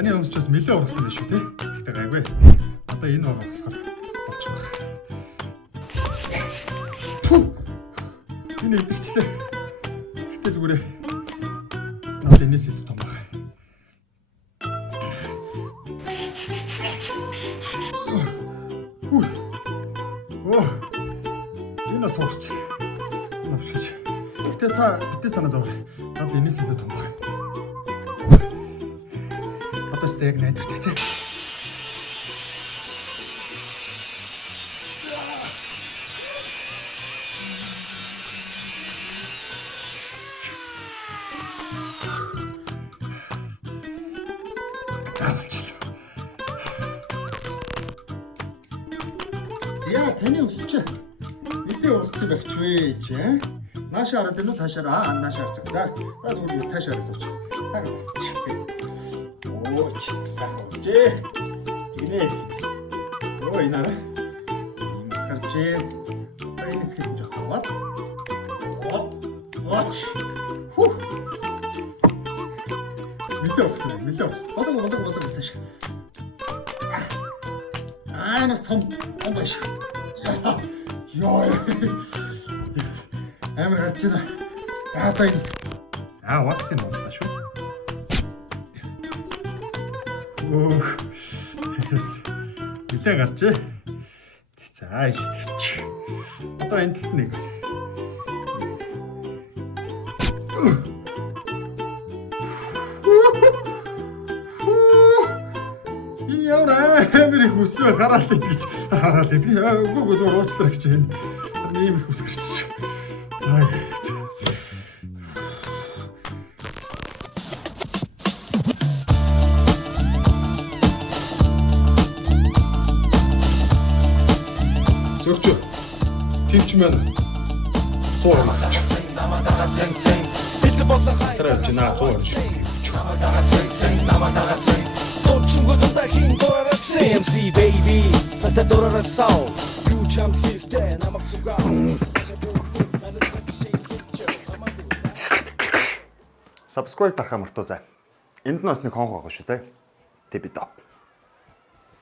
Таны өмсчөөс нэлээд ургасан биш үү те? Гэтэ гайгүй. Одоо энэ байгаа болохоор болчихно. Энэ идэрчлээ. Гэтэ зүгээрээ. Надад энэс илүү том баг. Энэ сорчлаа. Навшиж. Гэтэ та битээ санаа зовоо. Надад энэс илүү том баг. Одоо ч яг найдвартай цаа. За таны өсч нэлээ урдсан байх ч вэ чи аа? Наашаа хараад энэ цаашаа наашаа харж байгаа. За зүгээр цаашаа сууч. Сайхан засч. Оо чи сайхан үжээ. Гинэ. Оо инаараа. Инээс гарчээ. Энэс гэсэн жоох аваад. Оо. Ху. Мэлээ өгсөн. Бодог цаашаа. Нас том биш. Ёо. Yes. Амар гарч байна. Таата энэ. Ватс юм боллоо шүү. Оо. Нилээ гарчээ. За ишиж. Одоо энэ талд нэг. Амир их үсвэ гараал идэж хараад идэх. Үгүй зүгээр уучлаарай гэж байна. Ийм их үс гарч. Аа. Зөвч. Төвч мэн. Зураг. Царай явж байна 120. CMC baby надад дураарсаа юу чамд хэрэгтэй намайг зүгаа Subscribe тарах мартаа заа. Энд нь бас нэг хон байгаа шүү заа. Тэ бид.